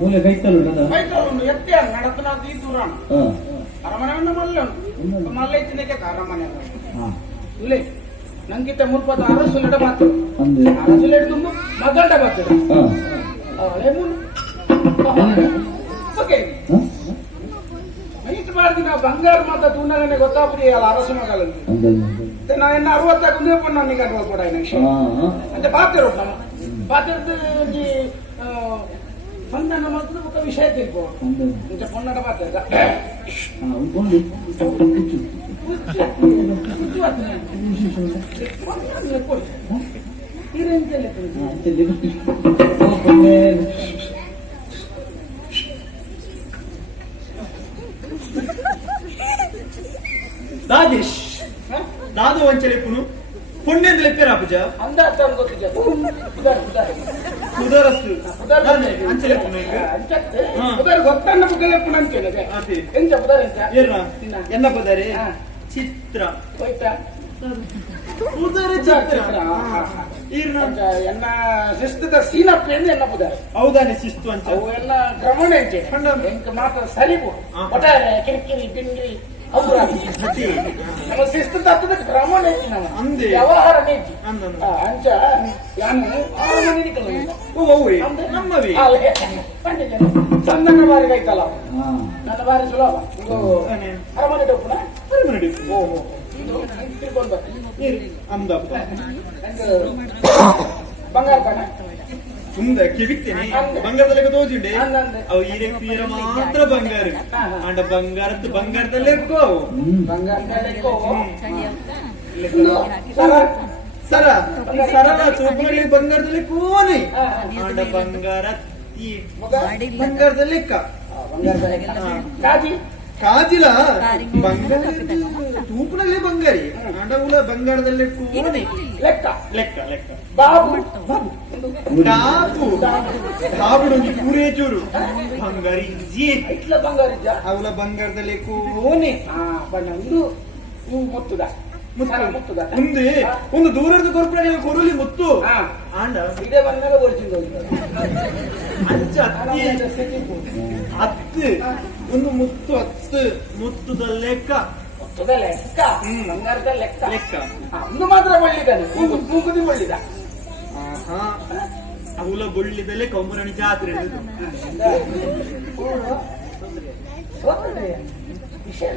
ಮೂಲೆ ಕೈತಲು ಎತ್ತೆ ನಡತನ ದೂರಾಣ ಅರಮನೆ ಮಲ್ಲ ಉಂಟು ಮಲ್ಲ ಇತ್ತಿನಕ್ಕೆ ಅರಮನೆ ಇಲ್ಲೇ ನಂಗಿಂತ ಮುಲ್ಪದ ಅರಸುಲೆಡ ಬಾತು ಅರಸುಲೆಡ ತುಂಬ ಮಗಂಡ ಬಾತು ನಾ ಬಂಗಾರ ಮಾತ ತುಣ್ಣಗನೆ ಗೊತ್ತಾಗ್ಬಿಡಿ ಅಲ್ಲ ಅರಸು ಮಗಲಂತ ನಾ ಎನ್ನ 60 ಕುಂದೇ ಪಣ್ಣ ನನಗೆ 60 ಪಡ అంటే బాధ్యరు బాధ్యత పందన్న మాత్రం ఒక విషయం తెలుపు ఇంకా పొన్నట బాధ్యత ರಾಜೇಶ್ ದಾದು ವಂಚಲೆಪ್ಪುನು ಪುಣ್ಯದ ಲೆಪ್ಪೇರ ಪೂಜ ಅಂದಾಜ ಗೊತ್ತಿದ್ದ ಉದರಸ್ತು ಅಂಚಲೆಪ್ಪುನು ಉದರ ಗೊತ್ತನ್ನ ಬುಗಲೆಪ್ಪುನು ಅಂತೇಳಿದೆ ಎಂತ ಉದರ ಎಂತ ಎನ್ನ ಪದರೆ ಚಿತ್ರ ಹೋಯ್ತಾ ಉದರ ಚಿತ್ರ ಎನ್ನ ಶಿಸ್ತದ ಸೀನಪ್ಪೇಂದು ಎನ್ನ ಪುದಾರ ಹೌದಾನೆ ಶಿಸ್ತು ಅಂತ ಅವು ಎಲ್ಲ ಕ್ರಮಣ ಎಂಚೆ ಎಂಕ ಮಾತ್ರ ಸರಿಬು ಒಟ್ಟಾರೆ ಕಿರಿಕಿರಿ ಬಿಂಗಿರಿ ನಮ್ಮ ಶಿಸ್ತು ತತ್ತದ ಕ್ರಮಣ ಐತಿ ನಮ್ಮ ವ್ಯವಹಾರ ಐತಿ ಅಂಚ ಯಾನು ನಮ್ಮವಿ ಚಂದನ ಬಾರಿಗೆ ಐತಲ್ಲ ನನ್ನ ಬಾರಿ ಸುಲಭ ಅರಮನೆ ಡಪ್ಪುನ ಓಹೋ ತಿಳ್ಕೊಂಡು ಬರ್ತೀನಿ ಅಂದಪ್ಪ ಬಂಗಾರ ಕಣ ಮುಂದೆ ಕಿವಿಕ್ತೇನೆ ಬಂಗಾರದಲ್ಲಿ ತೋಜುಂಡೆ ಅವು ಈರ ಮಾತ್ರ ಬಂಗಾರ ಅಂಡ ಬಂಗಾರದಲ್ಲೆಕ್ಕೋ ಸರ ಸರಳ ಚೋಪುನಲ್ಲಿ ಬಂಗಾರದಲ್ಲಿ ಕೋನೆ ಅಂಡ ಬಂಗಾರದಲ್ಲಿ ಕಾಜಿಲ ಬಂಗಾರ ತೂಪಿನಲ್ಲಿ ಬಂಗಾರಿ ಅಂಡವುಲ ಬಂಗಾರದಲ್ಲಿ ಕೋನೆ ಲೆಕ್ಕ ಲೆಕ್ಕ ಲೆಕ್ಕ ಬಾಬು ಬಾಬು ಪೂರೇ ಚೂರು ಬಂಗಾರಿ ಇಟ್ಲ ಬಂಗಾರಿದ್ದ ಅವಳ ಬಂಗಾರದಲ್ಲಿ ಕೋನೆ ಒಂದು ಮುತ್ತುದ ಮುತ್ತುದ ಮುಂದೆ ಒಂದು ದೂರದ ಕೊರಪಣೆ ಕೊರಲಿ ಮುತ್ತು ಆಂಡ ಇದೇ ಬಂದಾಗ ಓಡಿಸಿದ್ದು ಅಂಚ ಹತ್ತು ಒಂದು ಮುತ್ತು ಹತ್ತು ಮುತ್ತುದ ಲೆಕ್ಕ ಲೆಕ್ಕ ಬಂಗಾರದ ಲೆಕ್ಕ ಲೆಕ್ಕ ಒಂದು ಮಾತ್ರ ಬಳ್ಳಿದ್ದಾನೆ ಮೂಗುದಿ ಬಳ್ಳಿದ ಅವಳ ಬಳ್ಳಿದಲ್ಲೇ ಕೊಮ್ಮರಣಿ ಜಾತ್ರೆ ವಿಷಯ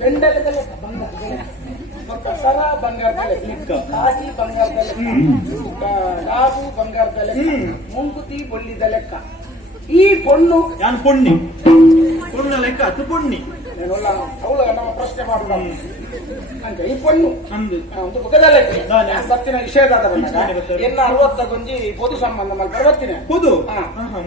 ಬೆಂಡಲದ ಲೆಕ್ಕ ಬಂಗಾರ ಸರ ಬಂಗಾರದ ಲೆಕ್ಕ ಕಾಜಿ ಬಂಗಾರದ ಲೆಕ್ಕ ಡಾಬು ಬಂಗಾರದ ಲೆಕ್ಕ ಮುಂಗುತಿ ಬಳ್ಳಿದ ಲೆಕ್ಕ ಈ ಪೊಣ್ಣು ಯಾನು ಪೊಣ್ಣಿ ಪೊಣ್ಣ ಲೆಕ್ಕ ಅದು ಪೊಣ್ಣಿ ಅವಳು ನಮ್ಮ ಪ್ರಶ್ನೆ ಮಾಡುವ ಅಂತ ಈ ಪೊಣ್ಣು ಒಂದು ಮುಖದಲ್ಲೇ ಬತ್ತಿನ ವಿಷಯದಾದ ಎನ್ನ 60 ಗೊಂಜಿ ಪೊದು ಸಂಬಂಧ ಮಲ್ಪರ ಬತ್ತಿನ ಪೊದು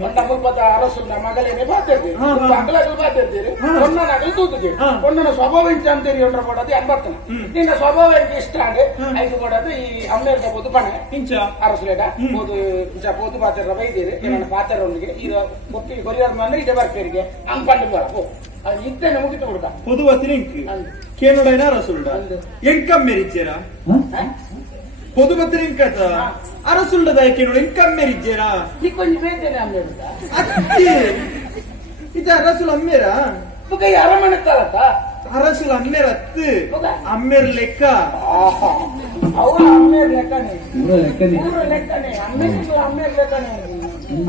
ಮೊಟ್ಟ ಮುಲ್ಪದ ಅರಸುನ ಮಗಳೇನೆ ಬಾತಿರ್ತೀರಿ ಅಗಲಗಳು ಬಾತಿರ್ತೀರಿ ಪೊಣ್ಣನಗಲು ತೂತಿದ್ದೀರಿ ಪೊಣ್ಣನ ಸ್ವಭಾವ ಇಂಚ ಅಂತೇರಿ ಹೊಂಡ್ರ ಕೊಡೋದು ಅನ್ಬರ್ತನ ನಿನ್ನ ಸ್ವಭಾವ ಇಂಚ ಇಷ್ಟ ಆಗಿ ಐದು ಕೊಡೋದು ಈ ಅಮ್ಮೇರ್ಗ ಪೊದು ಪಣೆ ಇಂಚ ಅರಸುಲೇಗ ಪೊದು ಇಂಚ ಪೊದು ಬಾತಿರ ಬೈದಿರಿ ನನ್ನ ಪಾತ್ರರೊಂದಿಗೆ ಇದು ಒಟ್ಟಿಗೆ ಕೊರಿಯರ್ ಮೇಲೆ ಇದೇ ಬರ್ಕೇರಿಗೆ ಹಂಗ್ ಪಂಡು ಬರ ಇದ್ದೇನೆ ಮುಗಿತು ಬಿಡ್ಕ ಪೊದು ಬತ್ತಿರಿಂಕ್ ಕೇನೋಡೈನ ಅರಸುಲ್ಡ ಎಂಕಮ್ಮೆರಿಜ್ಜೇರ ಪೊದು ಬತ್ತಿರಿಂಕ್ ಅರಸುಲ್ಡದ ಕೇನೋಡ ಎಂಕಮ್ಮೆರಿಜ್ಜೇರ ಈ ಕೊಂಚ ಬೇತೇನೆ ಅಮ್ಮೇರುದ ಅತ್ತಿ ಇದ ಅರಸುಲ್ ಅಮ್ಮೇರ ಈ ಅರಮನೆ ತಲತ ಅರಸುಲ್ ಅಮ್ಮೇರ ಅತ್ತು ಅಮ್ಮೇರ್ ಲೆಕ್ಕ ಅವರ ಅಮ್ಮೇರ್ ಲೆಕ್ಕನೆ ಲೆಕ್ಕನೆ ಅಮ್ಮೇರ್ ಲೆಕ್ಕನೆ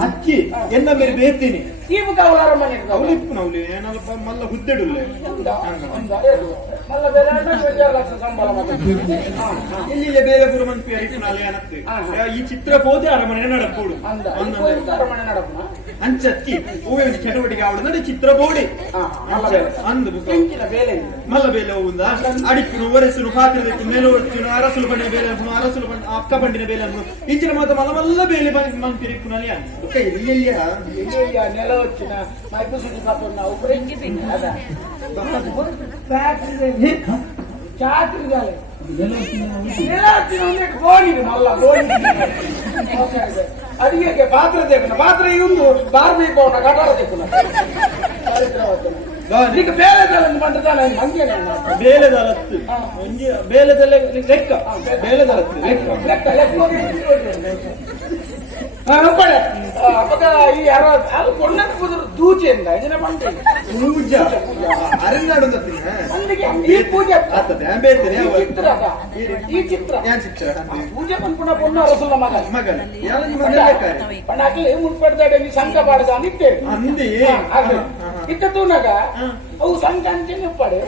ಅಕ್ಕಿ ಎನ್ನ ಮೇರೆ ಬೇತೀನಿ ಈ ಬುಕ್ ಅವಳ ಅರಮನೆ ಅವಳಿಪ್ಪು ನವ್ಲಿ ಏನಲ್ಪ ಮಲ್ಲ ಹುದ್ದೆಡುಲ್ಲೆ ಮಲ್ಲ ಬೇರೆ 2 ಲಕ್ಷ ಸಂಬಳ ಇಲ್ಲಿ ಬೇರೆ ಪುರ ಮಂತ್ರಿ ಅರಿಪುನಾಲೆ ಅನ್ನತ್ತೆ ಈ ಚಿತ್ರ ಪೋದೆ ಅರಮನೆ ನಡಪೋಡು ಅರಮನೆ ನಡಪುನ ಅಂಚತ್ತಿ ಹೂವೆ ಚಟುವಟಿಕೆ ಆವಡ ಚಿತ್ರ ಬೋಡಿ ಅಂದು ಮಲ್ಲ ಬೇಲೆ ಹೋಗುಂದ ಅಡಿಪ್ಪುನು ಒರೆಸುನು ಪಾತ್ರೆ ಮೇಲೆ ಒರೆಸುನು ಅರಸುಲು ಬಂಡಿನ ಬೇಲೆ ಅರಸುಲು ಅಕ್ಕ ಬಂಡಿನ ಬೇಲೆ ಇಂಚಿನ ಮಾತ್ರ ಮಲ್ಲ ಮಲ್ಲ ಬೇಲೆ ಮಂತ್ರಿ ಅರಿಪುನಾಲೆ ನೆಲ వచ్చిన మైకు సుడి పాపం ఉప్పుడు ఎంగిపోయింది అదా చాత్రి కాలే నెల వచ్చిన గోడిని మళ్ళా గోడి అడిగే పాత్ర తెక్కున పాత్ర ఇవ్వండు భారతీయ పోన కట్టాల తెక్కున నీకు ಬೇಲೆದಲ್ಲ ಮಂಟದಾನ ಮಂಗೆ ಬೇಲೆದಲತ್ತು ಬೇಲೆದಲ್ಲ ಲೆಕ್ಕ ಬೇಲೆದಲತ್ತು ಲೆಕ್ಕ ಲೆಕ್ಕ ಲೆಕ್ಕ ಪಡೆ ಅವಾಗ ಈ ಯಾರೋ ಅದು ಕೊಂಡನ ಕುದುರು ದೂಚೆ ಅಂದ ಇದನ್ನ ಬಂದೆ ಪೂಜಾ ಅರನಾಡು ಅಂದಿಗೆ ಈ ಪೂಜೆ ಚಿತ್ರ ಅದ ಈ ಚಿತ್ರ ಪೂಜೆ ಪಂಪುಣ ಪೊಣ್ಣ ರಸುಲ ಮಗ ಪಣ್ಣಾಕಲಿ ಮುನ್ಪಡ್ದಾಡೆ ನೀ ಸಂಘ ಬಾಡದ ಅಂದಿದ್ದೇವೆ ಅಂದಿ ಇತ್ತ ತೂನಾಗ ಅವು ಸಂಘ ಅಂಚೆ ಪಡೆ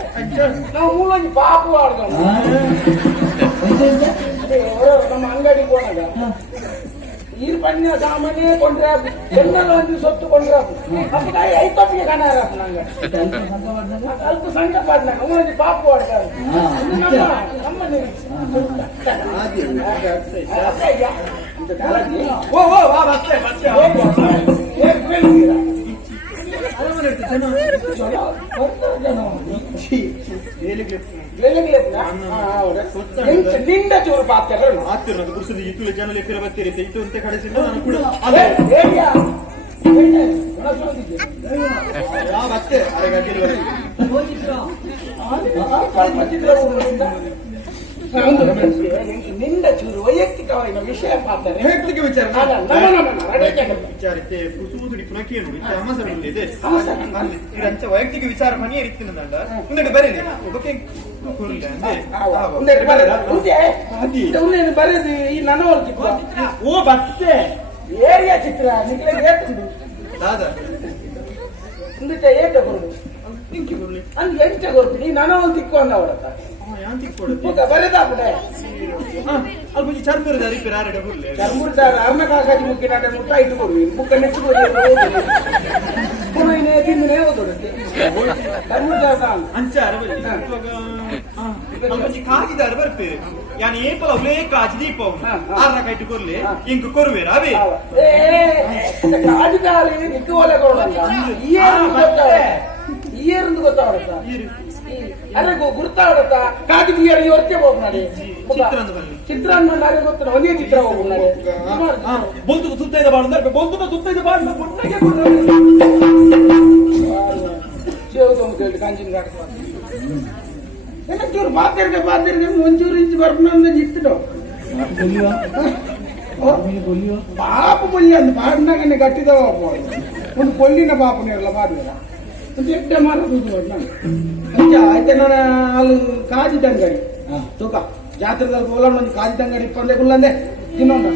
ನಾವು ಮೂಲೊಂದು ಪಾಪು ಆಡ್ದ ನಮ್ಮ ಅಂಗಡಿ ಹೋದಾಗ ಈರ್ ಪಣ್ಣ ಸಾಮಾನ್ಯ ಕೊಂಡ್ರೆ ಎಲ್ಲರೂ ಒಂದು ಸೊತ್ತು ಕೊಂಡ್ರೆ ಅಪ್ಪ ಐತೊಪ್ಪಿಗೆ ಕಣಾರ ನಂಗೆ ಅಲ್ಪ ಸಂಘ ಪಾಡ್ನ ಒಂದು ಪಾಪು ಆಡ್ತಾರೆ ನಮ್ಮ ನಿಂದ ಚೂರು ಪಾತ್ರ ಕುಡಿಸಿದ ಇತ್ತು ಜನ ಲೆಕ್ಕ ಬರ್ತೀರಿ ಇತ್ತು ಅಂತ ಕಳಿಸಿದ ನಾನು ಕೂಡ ಮತ್ತೆ ನಿಂದ ಚೂರು ವೈಯಕ್ತಿಕವಾಗಿ ವಿಷಯ ಪಾತ್ರ ವೈಯಕ್ತಿಕ ವಿಚಾರ ವಿಚಾರಕ್ಕೆ ಕುಸುಮುದುಡಿ ಪುನಃ ಕೇಳು ಇದೆ ಇರಂಚ ವೈಯಕ್ತಿಕ ವಿಚಾರ ಮನೆಯ ರೀತಿ ನಂದ ಮುಂದೆ ಬರೀಲಿ ಬರೆದು ಈ ನನ್ನ ಓ ಬತ್ತೆ ಏರಿಯಾ ಚಿತ್ರ ನಿಖಿಲ ಏತುಂಡು ದಾದಾ ಇಂದಿಟ ಏತ ಕೊಡು ಅಂದ್ ಎಂಚ ಕೊಡ್ತು ನೀ ನನ್ನ ಒಂದು ತಿಕ್ಕು ಅಂದ ಅವಡತ್ತ ಬರೆದ ಅಲ್ಪ ಚರ್ಮುರದ ಅರಿಪಿರ ಆರಡೆ ಬುರ್ಲೆ ಚರ್ಮುರ್ದಾರ ಅಮ್ಮ ಕಾಕಾಜಿ ಮುಕ್ಕಿನಾಟ ಮುಟ್ಟ ಇಟ್ಟು ಕೊಡು ಬುಕ್ಕ ನೆಚ್ಚು ಪುನಃ ತಿಂದಿನೇ ಓದೋಡುತ್ತೆ ಚರ್ಮುರ್ದಾರ ಅಂಚಾರ ಕಾಜಿದಾರ ಬರ್ತೀರಿ ಯಾನ್ ಏಪಲ ಅವಲೇ ಕಾಜಿ ದೀಪ ಆರ್ನ ಕೈಟು ಕೊರ್ಲಿ ಇಂಕ ಕೊರುವೇರ ಅವೇ ಕಾಜಿದಾಲಿ ನಿಕ್ಕು ಒಲೆ ಕೊಡಲ್ಲ ಈ ಏருந்து ಗೊತ್ತಾವಡತ್ತ ಅರೆ ಗುರ್ತಾವಡತ್ತ ಕಾಜಿದ ಇಯರ್ ಇವತ್ತೇ ಹೋಗ್ನಾಡಿ ಚಿತ್ರಾನ್ನ ನಾಳೆ ಗೊತ್ತ ಒಂದೇ ಚಿತ್ರ ಹೋಗ್ನಾಡಿ ಬೊಂದು ಸುತ್ತ ಇದೆ ಬಾಳ ಬೊಂದು ಸುತ್ತ ಇದೆ ಬಾಳ ಮುಟ್ಟಗೆ ಶಿವದೊಂದು ಕಾಂಚಿನ ಗಾಡಿ ಚೂರು ಪಾತಿರ್ಗೆ ಒಂಚೂರು ಇಂಚು ಬರ್ಬಂದ ಇತ್ತು ಪಾಪ ಪೊಲ್ಲಿ ಅಂದ್ ಪಾಡ್ನಾಗನೆ ಗಟ್ಟಿದವ ಒಂದು ಪೊಲ್ಲಿನ ಪಾಪನಿರಲ್ಲ ಮಾಡಿದ್ರ ಎಡ್ಡೆ ಮಾರೋದು ಆಯ್ತೆ ನಾನು ಅಲ್ಲಿ ಕಾಜಿದಂಗಡಿ ತೂಕ ಜಾತ್ರೆದಲ್ಲಿ ಗೋಲ ಒಂದು ಕಾಜಿದಂಗಡಿ ಇಪ್ಪಂದೆ ಗುಲ್ಲಂದೆ ತಿನ್ನೋಣ